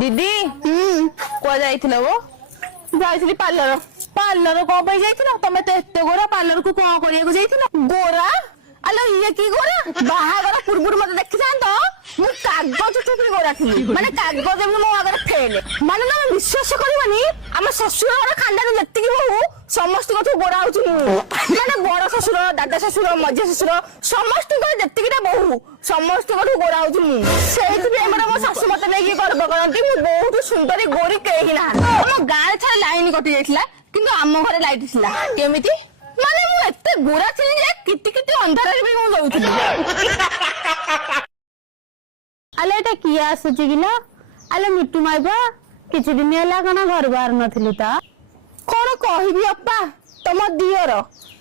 दीदी कुआ जाइथिल वो जाइथिली पार्लर पार्लर को पे जाइथिल तमे तो एते गोरा पार्लर को कोन करिया को जाइथिल गोरा आलो ये की गोरा बाहागर पूर्वुर मते देखि जान तो मु कागज टुकरी गोरा थी माने कागज में मो आगर फेल माने ना विश्वास करबनी हम ससुर और खानदान जत्ती की हो समस्त को गोरा होची माने बड़ ससुर दादा ससुर मझे ससुर समस्त को जत्ती की बहु समस्त को गोरा होची मु सेहि भी हमर मो सासु मते नै की गर्व करंती मु बहुत सुंदर गोरी केही ना हम गाय छा लाइन कटि जाइथिला किंतु हम घरे लाइट थिला केमिति माने मु एते गोरा छी जे किति किति अंधार रे भी मु जाउथि आले एटा किया आसुची किला आले मिट्टू माइबा किछि दिन होला कना घर बाहर नथिलु ता कोन कहिबी अप्पा तम दियर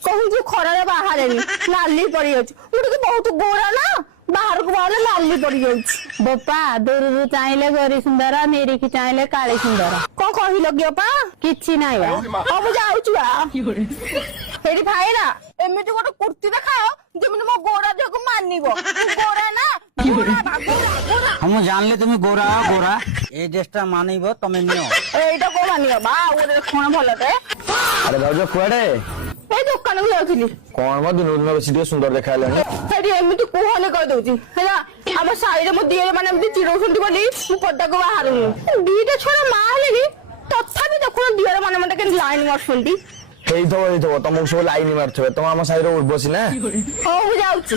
कहू जे खरारे बाहर रे लाली पड़ी जाउछ उठी बहुत गोरा ना बाहर को बाहर लाली पड़ी जाउछ बप्पा दूरରୁ चाहिले गरी सुंदर मेरी की चाहिले काली सुंदर कोन कहि लगी अप्पा किछि नाही बा अब जाउछ आ फेरी भाई ना एमिति गोटे कुर्ती देखाओ जेमिति मो गोरा जको मानिबो गोरा ना गोरा हम जानले तुम गोरा गोरा ए ड्रेसटा मानिबो तमे नियो एटा को मानिबो बा ओरे कोन भलते अरे भाउज कुआडे ए दुकान को जाउथिली कौन मो दिन दिन बेसी टिके सुंदर देखाइलानी फेरी एमिति कोहने कह दउची हैला हम साइड मो दिए माने एमिति चिरौसंती बोली मु पड्डा को बाहर दीटा छोरा मा हेली तथापि देखो दिए माने मते के लाइन मारसंती हेई थो तुमको सब लाइन मारथबे तुम हम साइड उर्बसी ना हो जाउची